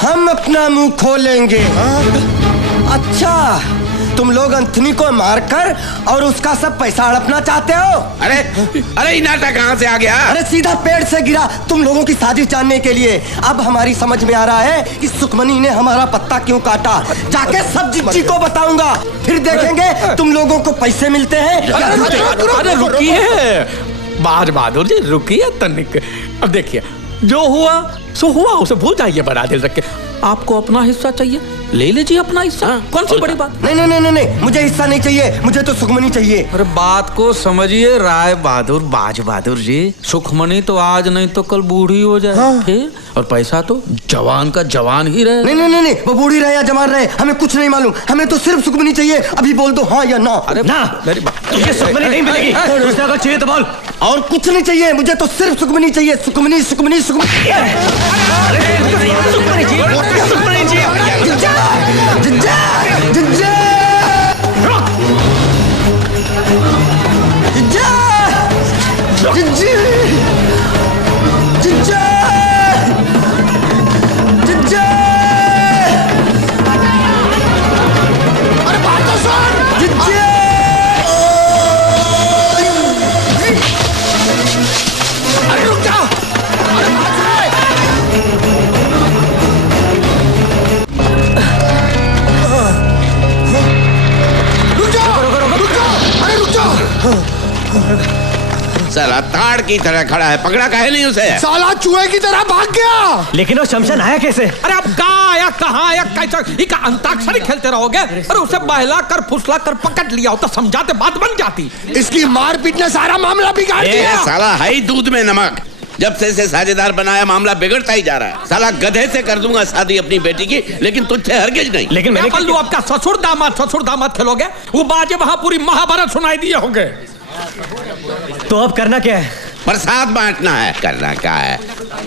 हम अपना मुंह खोलेंगे। अच्छा, तुम लोग अंथनी को मारकर और उसका सब पैसा हड़पना चाहते हो? अरे ये नाटक कहाँ से आ गया? अरे सीधा पेड़ से गिरा तुम लोगों की साजिश जानने के लिए। अब हमारी समझ में आ रहा है कि सुखमनी ने हमारा पत्ता क्यों काटा। जाके सब जिज्जी को बताऊंगा, फिर देखेंगे तुम लोगों को पैसे मिलते हैं। अरे रुकिए बहादुर जी, रुकिए तनिक। अब देखिए, जो हुआ सो हुआ, उसे भूल जाइए बड़ा दिल रख के। आपको अपना हिस्सा चाहिए, ले लीजिए अपना हिस्सा। कौन सी बड़ी बात? नहीं नहीं नहीं नहीं, मुझे हिस्सा नहीं चाहिए, मुझे तो सुखमनी चाहिए। अरे बात को समझिए राय बहादुर, बाज बहादुर जी। सुखमनी तो आज नहीं तो कल बूढ़ी हो जाए। हाँ। फिर और पैसा तो जवान का जवान ही रहे। नहीं नहीं नहीं नहीं, वो बूढ़ी रहे या जवान रहे हमें कुछ नहीं मालूम, हमें तो सिर्फ सुखमनी चाहिए। अभी बोल दो हाँ या ना। अरे ना, मेरी बात तुझे सुखमनी नहीं मिलेगी। अगर चाहिए तो बोल। और कुछ नहीं चाहिए, मुझे तो सिर्फ सुखमनी चाहिए। सुखमनी सुखमनी सुखमनी। साला ताड़ की तरह खड़ा है, पकड़ा काहे नहीं उसे? साला चूहे की तरह भाग गया। लेकिन वो शमशान आया कैसे? अरे अब कहाँ आया, कहाँ आया, कैसा? इका अंताक्षरी खेलते रहोगे? अरे उसे बहला कर फुसला कर पकड़ लिया होता, समझाते बात बन जाती। इसकी मारपीट ने सारा मामला बिगाड़ दिया। साला है ही दूध में नमक। जब से इसे साझेदार बनाया मामला बिगड़ता ही जा रहा है। साला गधे से कर दूंगा शादी अपनी बेटी की, लेकिन तुझसे हरगिज नहीं। लेकिन मैंने कहा आपका ससुर दामाद खेलोगे, वो बाजे वहां पूरी महाभारत सुनाई दिए होंगे। तो अब करना क्या है? प्रसाद बांटना है। करना क्या है?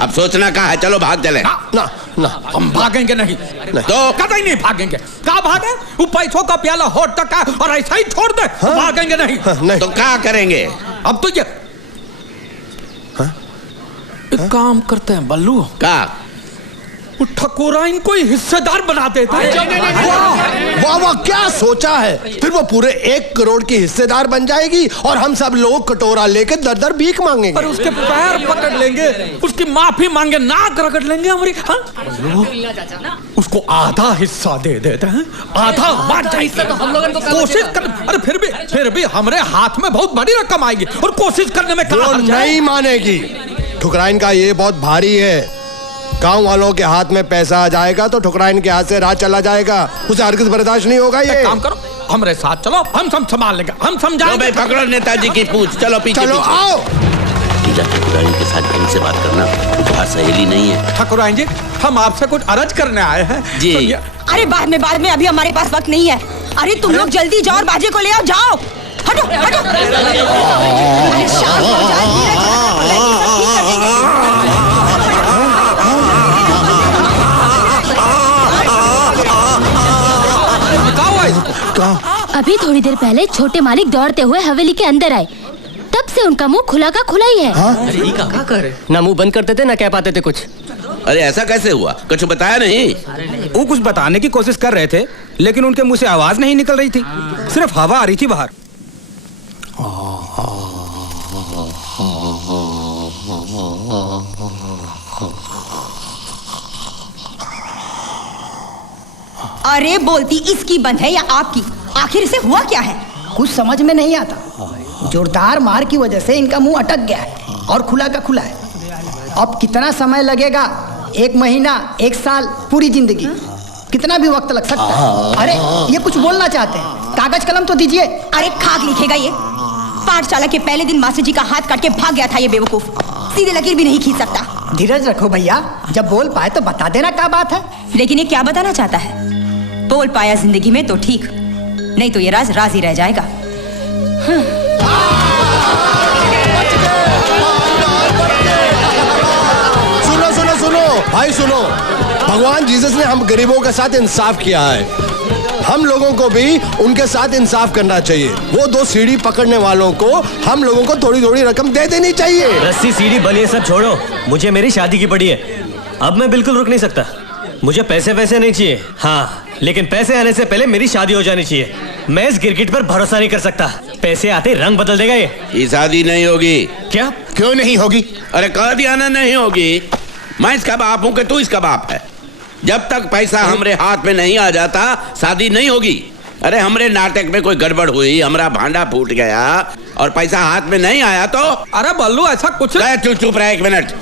अब सोचना क्या है? चलो भाग चले। ना ना, हम भागेंगे नहीं, तो कतई नहीं भागेंगे। कहाँ भागे? वो पैसों का प्याला होठ तक है और ऐसा ही छोड़ दे। हाँ? भागेंगे नहीं। हाँ, नहीं। तो क्या करेंगे? अब तो ये एक काम करते हैं बल्लू, क्या? ठकुरा इनको हिस्सेदार बना देते हैं। वाह वाह, क्या सोचा है? फिर वो पूरे 1 करोड़ की हिस्सेदार बन जाएगी और हम सब लोग कटोरा लेके दर दर भीख मांगेंगे। और उसके पैर पकड़ लेंगे, उसकी माफी मांगे, नाक रगड़ लेंगे हमारी। हाँ? उसको आधा हिस्सा दे देते हैं, आधा बांट जाएगी। कोशिश कर, अरे फिर भी हमारे हाथ में बहुत बड़ी रकम आएगी और कोशिश करने में वो नहीं मानेगी। ठुकराइन का ये बहुत भारी है। गांव वालों के हाथ में पैसा आ जाएगा तो ठुकराइन के हाथ से राज चला जाएगा। उसे हरगिज बर्दाश्त नहीं होगा। ये काम करो, हमारे साथ चलो, हम सब संभाल लेंगे, हम समझाएंगे। पकड़ो नेताजी की पूछ, चलो पीछे। चलो आओ। ठकुराइन के साथ ढंग से बात करना तुम्हारा सहेली नहीं है। ठकुराइन जी, हम आपसे कुछ अर्ज करने आए हैं जी। अरे बाद में, अभी हमारे पास वक्त नहीं है। अरे तुम लोग जल्दी जाओ और बाजे को ले आओ, जाओ। हटो हटो। अभी थोड़ी देर पहले छोटे मालिक दौड़ते हुए हवेली के अंदर आए, तब से उनका मुंह खुला का खुला ही है। हाँ? ना मुंह बंद करते थे ना कह पाते थे कुछ। अरे ऐसा कैसे हुआ? कुछ बताया नहीं? वो कुछ बताने की कोशिश कर रहे थे, लेकिन उनके मुंह से आवाज नहीं निकल रही थी, सिर्फ हवा आ रही थी बाहर। अरे बोलती इसकी बंद है या आपकी? आखिर इसे हुआ क्या है? कुछ समझ में नहीं आता। जोरदार मार की वजह से इनका मुंह अटक गया है और खुला का खुला है। अब कितना समय लगेगा? 1 महीना, 1 साल, पूरी जिंदगी, कितना भी वक्त लग सकता है। अरे ये कुछ बोलना चाहते हैं, कागज कलम तो दीजिए। अरे खाक लिखेगा ये? पाठशाला के पहले दिन मास्टर जी का हाथ काट के भाग गया था ये बेवकूफ, सीधे लकीर भी नहीं खींच सकता। धीरज रखो भैया, जब बोल पाए तो बता देना क्या बात है। लेकिन ये क्या बताना चाहता है? बोल पाया जिंदगी में तो ठीक, नहीं तो ये राज राज ही रह जाएगा। सुनो सुनो सुनो भाई सुनो, भगवान जीसस ने हम गरीबों के साथ इंसाफ किया है। हम लोगों को भी उनके साथ इंसाफ करना चाहिए। वो 2 सीढ़ी पकड़ने वालों को हम लोगों को थोड़ी थोड़ी रकम दे देनी चाहिए। रस्सी सीढ़ी बलिए सब छोड़ो, मुझे मेरी शादी की पड़ी है। अब मैं बिल्कुल रुक नहीं सकता। मुझे पैसे वैसे नहीं चाहिए, हाँ, लेकिन पैसे आने से पहले मेरी शादी हो जानी चाहिए। मैं इस गिरगिट पर भरोसा नहीं कर सकता। पैसे आते रंग बदल देगा ये शादी नहीं होगी। क्या? क्यों नहीं होगी? अरे कह दिया ना नहीं होगी। मैं इसका बाप हूं कि तू इसका बाप है। जब तक पैसा हमरे हाथ में नहीं आ जाता शादी नहीं होगी। अरे हमरे नाटक में कोई गड़बड़ हुई, हमारा भांडा फूट गया और पैसा हाथ में नहीं आया तो अरे बल्लू ऐसा कुछ चुप रहा 1 मिनट।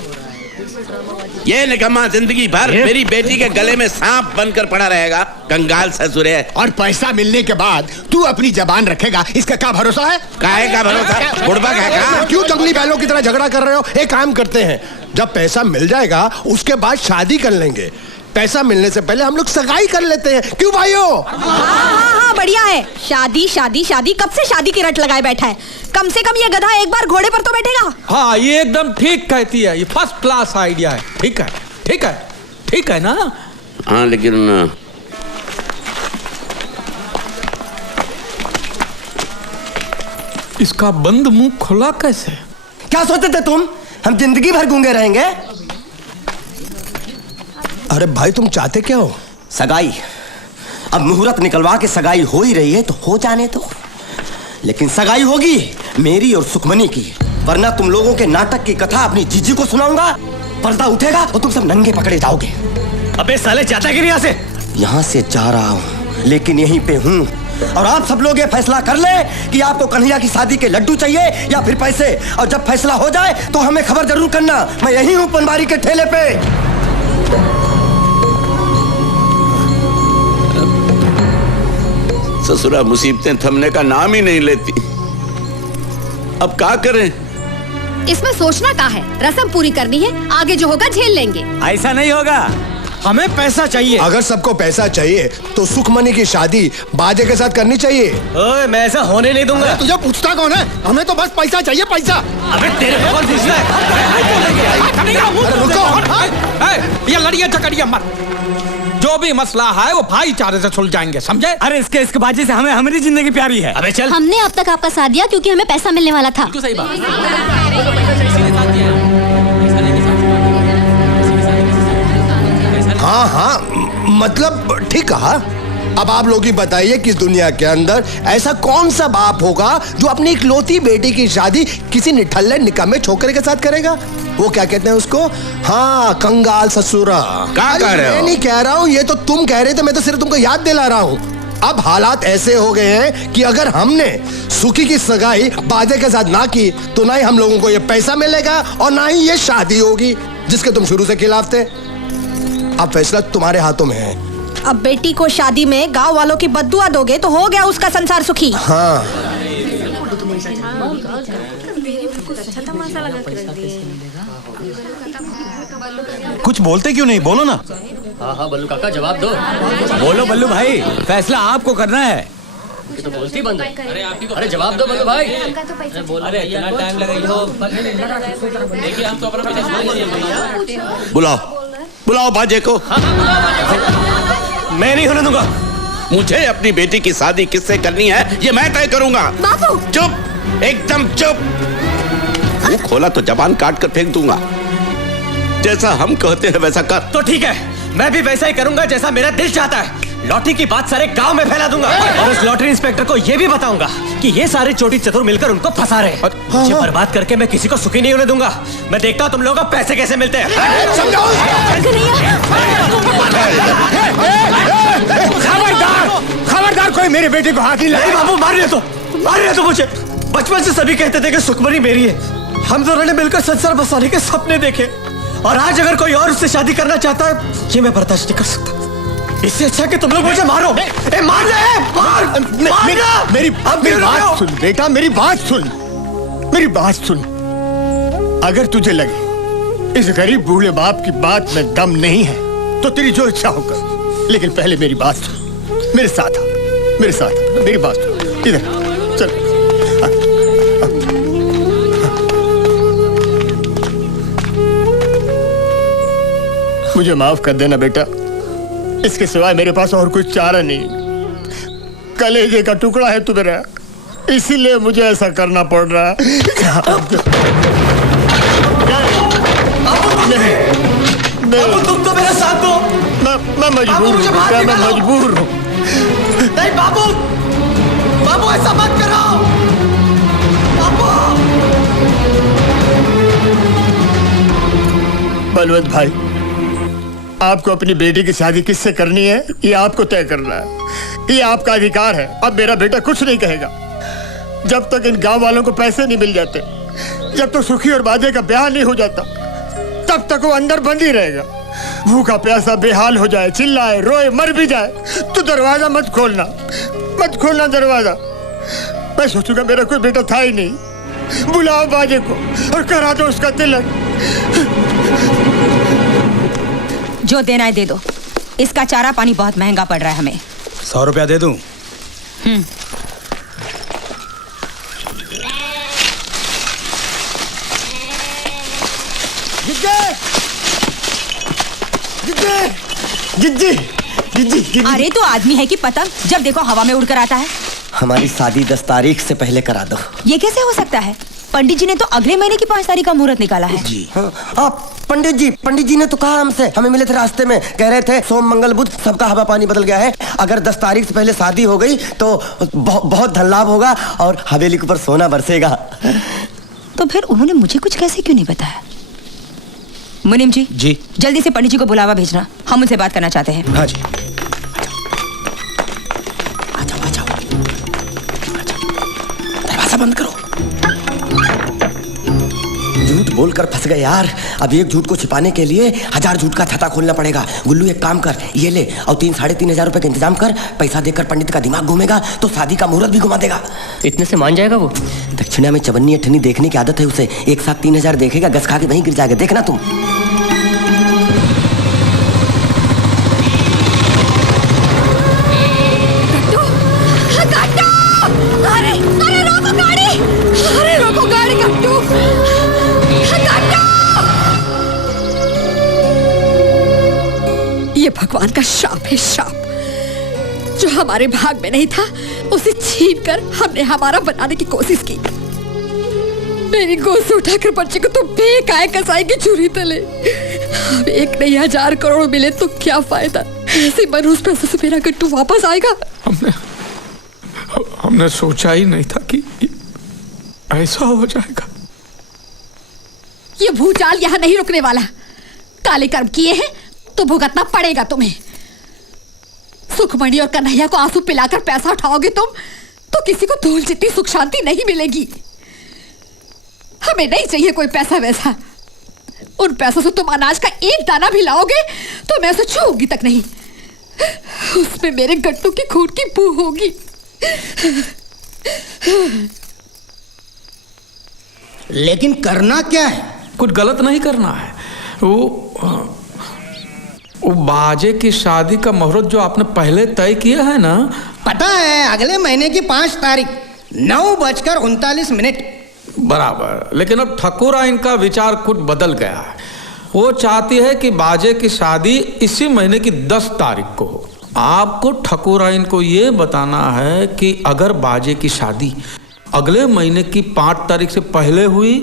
ये निकम्मा जिंदगी भर मेरी बेटी के गले में सांप बनकर पड़ा रहेगा। कंगाल ससुर है। और पैसा मिलने के बाद तू अपनी जबान रखेगा, इसका क्या भरोसा है? काहे का भरोसा? बुढ़बा का? क्यों जंगली बैलों की तरह झगड़ा कर रहे हो? एक काम करते हैं, जब पैसा मिल जाएगा उसके बाद शादी कर लेंगे। पैसा मिलने से पहले हम लोग सगाई कर लेते हैं, क्यों भाइयों? हाँ, बढ़िया है। शादी शादी शादी, कब से शादी की रट लगाए बैठा है। कम से कम ये गधा एक बार घोड़े पर तो बैठेगा। हाँ, ये एकदम ठीक कहती है, ये फर्स्ट क्लास आइडिया है। ठीक है, ठीक है, ठीक है ना? हाँ, लेकिन इसका बंद मुंह खुला कैसे? क्या सोचते थे तुम हम जिंदगी भर गूंगे रहेंगे? अरे भाई तुम चाहते क्या हो? सगाई। अब मुहूर्त निकलवा के सगाई हो ही रही है तो हो जाने दो। लेकिन सगाई होगी मेरी और सुखमनी की, वरना तुम लोगों के नाटक की कथा अपनी जीजी को सुनाऊंगा। पर्दा उठेगा और तुम सब नंगे पकड़े जाओगे। अबे साले जाता कि नहीं यहाँ से? यहाँ से जा रहा हूँ लेकिन यहीं पे हूँ। और आप सब लोग ये फैसला कर ले कि आपको कन्हैया की शादी के लड्डू चाहिए या फिर पैसे। और जब फैसला हो जाए तो हमें खबर जरूर करना। मैं यहीं हूँ पनवारी के ठेले पे। ससुरा मुसीबतें थमने का नाम ही नहीं लेती। अब क्या करें? इसमें सोचना क्या है, रस्म पूरी करनी है, आगे जो होगा झेल लेंगे। ऐसा नहीं होगा, हमें पैसा चाहिए। अगर सबको पैसा चाहिए तो सुखमनी की शादी बाजे के साथ करनी चाहिए। ओए, मैं ऐसा होने नहीं दूंगा। तुझे पूछता कौन है? हमें तो बस पैसा चाहिए, पैसा। अबे तेरे को कौन पूछता है? ये लड़िया झगड़िया मत। जो भी मसला है वो भाईचारे से सुलझ जाएंगे, समझे? अरे इसके बाजी से हमें हमारी जिंदगी प्यारी है। अबे चल। हमने अब तक आपका साथ दिया क्योंकि हमें पैसा मिलने वाला था। सही बात। हाँ हाँ, मतलब ठीक कहा। अब आप लोग ही बताइए कि इस दुनिया के अंदर ऐसा कौन सा बाप होगा जो अपनी इकलौती बेटी की शादी किसी निठल्ले निकम्मे छोकरे के साथ करेगा? वो क्या कहते हैं उसको? हाँ, कंगाल ससुरा। क्या कह रहे हो? मैं नहीं कह रहा हूँ, ये तो तुम कह रहे थे, मैं तो सिर्फ तुमको याद दिला रहा हूँ। अब हालात ऐसे हो गए हैं कि अगर हमने सुखी की सगाई बाजे के साथ ना की तो ना ही हम लोगों को ये पैसा मिलेगा और ना ही ये शादी होगी जिसके तुम शुरू से खिलाफ थे। अब फैसला तुम्हारे हाथों में है। अब बेटी को शादी में गांव वालों की बद्दुआ दोगे तो हो गया उसका संसार सुखी। हाँ, कुछ बोलते क्यों नहीं? बोलो ना। हाँ बल्लू काका जवाब दो। बोलो बल्लू भाई, फैसला आपको करना है। तो बोलती बंद है। अरे जवाब दो बल्लू भाई। अरे इतना टाइम लगेगा। देखिए हम तो अपना बुलाओ बाजे को। मैं नहीं होने दूंगा। मुझे अपनी बेटी की शादी किससे करनी है ये मैं तय करूंगा। बाबू चुप, एकदम चुप। मुंह खोला तो जबान काट कर फेंक दूंगा। जैसा हम कहते हैं वैसा कर। तो ठीक है, मैं भी वैसा ही करूंगा जैसा मेरा दिल चाहता है। लॉटरी की बात सारे गांव में फैला दूंगा और उस लॉटरी इंस्पेक्टर को ये भी बताऊंगा कि ये सारे चोटी चतुर मिलकर उनको फंसा रहे हैं। मुझे बर्बाद करके मैं किसी को सुखी नहीं होने दूंगा। मैं देखता हूँ तुम लोगों को पैसे कैसे मिलते हैं। खबरदार, कोई मेरे बेटे को हाथ नहीं लगाए। बाबू मार रहे तो मुझे। बचपन से सभी कहते थे कि सुखमनी मेरी है। हम दोनों ने मिलकर संसार बसाने के सपने देखे और आज अगर कोई और उससे शादी करना चाहता है ये मैं बर्दाश्त नहीं कर सकता। इससे अच्छा कि तुम लोग मुझे मारो। मार मेरी बात सुन बेटा, मेरी बात सुन। अगर तुझे लगे इस गरीब बूढ़े बाप की बात में दम नहीं है तो तेरी जो इच्छा हो कर, लेकिन पहले मेरी बात सुन। मेरे साथ मेरी बात सुन। इधर चल। मुझे माफ कर देना बेटा, इसके सिवाय मेरे पास और कुछ चारा नहीं। कलेजे का टुकड़ा है तू मेरा, इसीलिए मुझे ऐसा करना पड़ रहा है। तुम तो मेरा साथ दो। मजबूर हूँ बेटा, मैं मजबूर हूँ। नहीं बाबू, बाबू ऐसा मत करो बाबू। बलवंत भाई, आपको अपनी बेटी की शादी किससे करनी है ये आपको तय करना है, ये आपका अधिकार है। अब मेरा बेटा कुछ नहीं कहेगा। जब तक इन गांव वालों को पैसे नहीं मिल जाते, जब तक सुखी और बाजे का ब्याह नहीं हो जाता, तब तक वो अंदर बंद ही रहेगा। भूखा प्यासा बेहाल हो जाए, चिल्लाए, रोए, मर भी जाए तो दरवाजा मत खोलना, मत खोलना दरवाजा। मैं सोचूंगा मेरा कोई बेटा था ही नहीं। बुलाओ बाजे को और करा दो उसका तिलक। जो देना है दे दो, इसका चारा पानी बहुत महंगा पड़ रहा है हमें। 100 रुपया दे दूं? जिज्जी। अरे तो आदमी है कि पतंग, जब देखो हवा में उड़कर आता है। हमारी शादी 10 तारीख से पहले करा दो। ये कैसे हो सकता है? पंडित जी ने तो अगले महीने की 5 तारीख का मुहूर्त निकाला है। जी हाँ, पंडित जी ने तो कहा हमसे, हमें मिले थे रास्ते में, कह रहे थे सोम मंगल बुध सबका हवा पानी बदल गया है। अगर 10 तारीख से पहले शादी हो गई तो बहुत धन लाभ होगा और हवेली के ऊपर सोना बरसेगा। तो फिर उन्होंने मुझे कुछ कैसे क्यों नहीं बताया? मुनीम जी, जल्दी से पंडित जी को बुलावा भेजना, हम उनसे बात करना चाहते हैं। हाँ जी। दरवाजा बंद करो। झूठ बोलकर फंस गए यार। अब एक झूठ को छिपाने के लिए 1000 झूठ का छाता खोलना पड़ेगा। गुल्लू एक काम कर, ये ले और 3-3.5 हजार रुपए का इंतजाम कर। पैसा देकर पंडित का दिमाग घूमेगा तो शादी का मुहूर्त भी घुमा देगा। इतने से मान जाएगा वो? दक्षिणा में चवन्नी अठन्नी देखने की आदत है उसे। एक साथ 3 हजार देखेगा, गस खा के वहीं गिर जाएगा, देखना तुम। ये भगवान का शाप है, शाप। जो हमारे भाग में नहीं था उसे छीन कर हमने हमारा बनाने की कोशिश की। मेरी गोद से उठाकर बच्चे को तो बेकाय कसाई की छुरी तले। अब 1 नहीं 1000 करोड़ मिले तो क्या फायदा? ऐसे मनहूस पैसे से मेरा गट्टू वापस आएगा? हमने सोचा ही नहीं था कि ऐसा हो जाएगा। ये भूचाल यहाँ नहीं रुकने वाला। काले कर्म किए हैं तो भुगतना पड़ेगा तुम्हें। सुखमणि और कन्हैया को आंसू पिलाकर पैसा उठाओगे तुम तो किसी को धूल जितनी सुख शांति नहीं मिलेगी। हमें नहीं चाहिए कोई पैसा वैसा। उन पैसों से तुम अनाज का एक दाना भी लाओगे तो मैं उसे छूऊंगी तक नहीं। उसमें मेरे गट्टू की खून की बू होगी। लेकिन करना क्या है? कुछ गलत नहीं करना है। वो बाजे की शादी का मुहूर्त जो आपने पहले तय किया है ना, पता है, अगले महीने की 5 तारीख 9:39 बराबर। लेकिन अब ठकुरा इनका विचार कुछ बदल गया है। वो चाहती है कि बाजे की शादी इसी महीने की 10 तारीख को हो। आपको ठकुरा इनको ये बताना है कि अगर बाजे की शादी अगले महीने की 5 तारीख से पहले हुई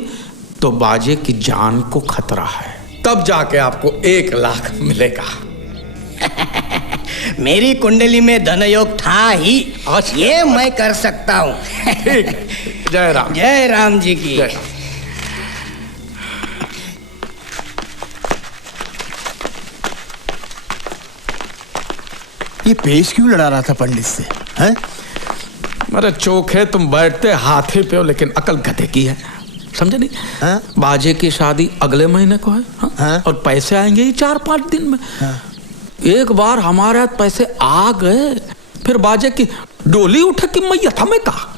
तो बाजे की जान को खतरा है। तब जाके आपको 1 लाख मिलेगा। मेरी कुंडली में धनयोग था ही, ये मैं कर सकता हूँ। ठीक है, जय राम। जय राम जी की। ये पेश क्यों लड़ा रहा था पंडित से? हैं? मेरे चोखे, तुम बैठते हाथी पे हो लेकिन अकल गधे की है, समझे नहीं? हाँ? बाजे की शादी अगले महीने को है। हाँ? और पैसे आएंगे ही 4-5 दिन में। हाँ? एक बार हमारे हाथ पैसे आ गए फिर बाजे की डोली उठे कि मैया में कहा,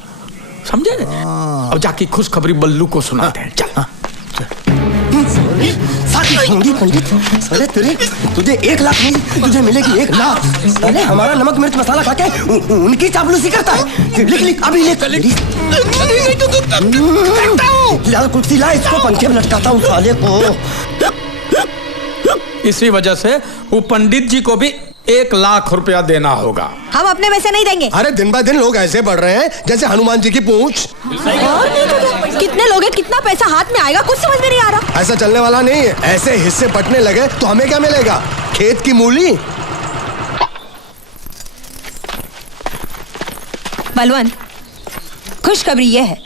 समझे? अब जाके खुशखबरी बल्लू को सुनाते हैं। चल। पंडित, अरे तुझे 1 लाख नहीं, तुझे मिलेगी 1 लाख। अरे हमारा नमक मिर्च मसाला खा के उनकी चापलूसी करता है। लिख अभी लिख। कुर्सी ला, इसको पंखे में लटकाता हूँ साले को। इसी वजह से वो पंडित जी को भी 1 लाख रुपया देना होगा। हम अपने में से नहीं देंगे। अरे दिन ब दिन लोग ऐसे बढ़ रहे हैं जैसे हनुमान जी की पूंछ। और कितने लोग हैं, कितना पैसा हाथ में आएगा, कुछ समझ में नहीं आ रहा। ऐसा चलने वाला नहीं है। ऐसे हिस्से बंटने लगे तो हमें क्या मिलेगा? खेत की मूली। बलवंत, खुशखबरी यह है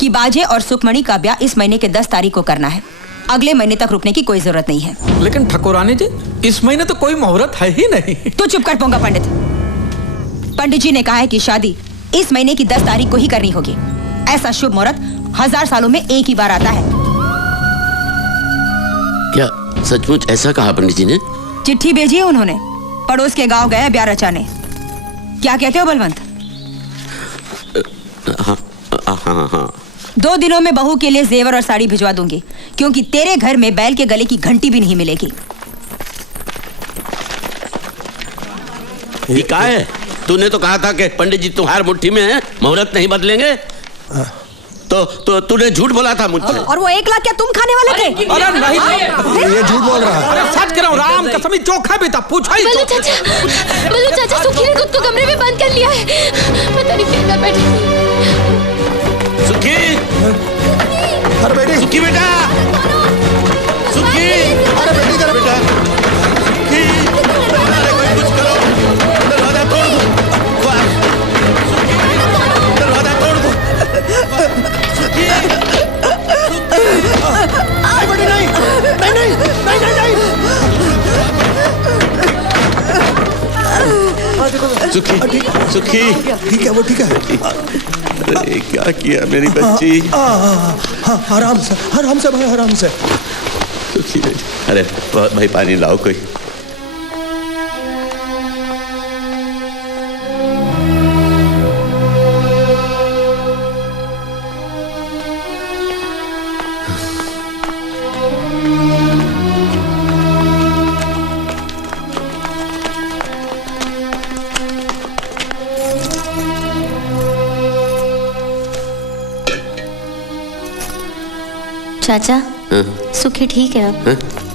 कि बाजे और सुखमणि का ब्याह इस महीने के 10 तारीख को करना है। अगले महीने तक रुकने की कोई जरूरत नहीं है। लेकिन ठाकुरानी जी, इस महीने तो कोई मुहूर्त है ही नहीं। तू चुप कर पोंगा पंडित। पंडित जी ने कहा है कि शादी इस महीने की 10 तारीख को ही करनी होगी। ऐसा शुभ मुहूर्त 1000 सालों में एक ही बार आता है। क्या सचमुच ऐसा कहा पंडित जी ने? चिट्ठी भेजी है उन्होंने। पड़ोस के गांव गए ब्याह रचाने। क्या कहते हो बलवंत? हाँ। 2 दिनों में बहू के लिए जेवर और साड़ी भिजवा दूंगी, क्योंकि तेरे घर में बैल के गले की घंटी भी नहीं मिलेगी। ये क्या है? तूने तो कहा था कि पंडित जी तुम्हारी मुट्ठी में है, मुहूर्त नहीं बदलेंगे। तो तूने झूठ बोला था मुझसे। और वो 1 लाख क्या तुम खाने वाले थे? अरे नहीं, ये झूठ बोल रहा है। अरे सच कह रहा हूँ, राम कसम, चोखा भी था। पूछा ही बल्लू चाचा सुखी ने खुद को कमरे में बंद कर लिया है। पता नहीं क्या कर बैठी। सुखी, अरे बेटी, सुखी बेटा, सुखी, अरे बेटी जरा बेटा, सुखी, अरे कोई कुछ करो, दरवाजा तोड़ दो, दरवाजा तोड़ दो। सुखी, बेटी नहीं, नहीं, नहीं, नहीं, नहीं, सुखी, सुखी, ठीक है, वो ठीक है। अरे क्या किया मेरी बच्ची? आराम से भाई, आराम से। सुखी बेटी, अरे भाई पानी लाओ कोई। चाचा, सुखी ठीक है अब?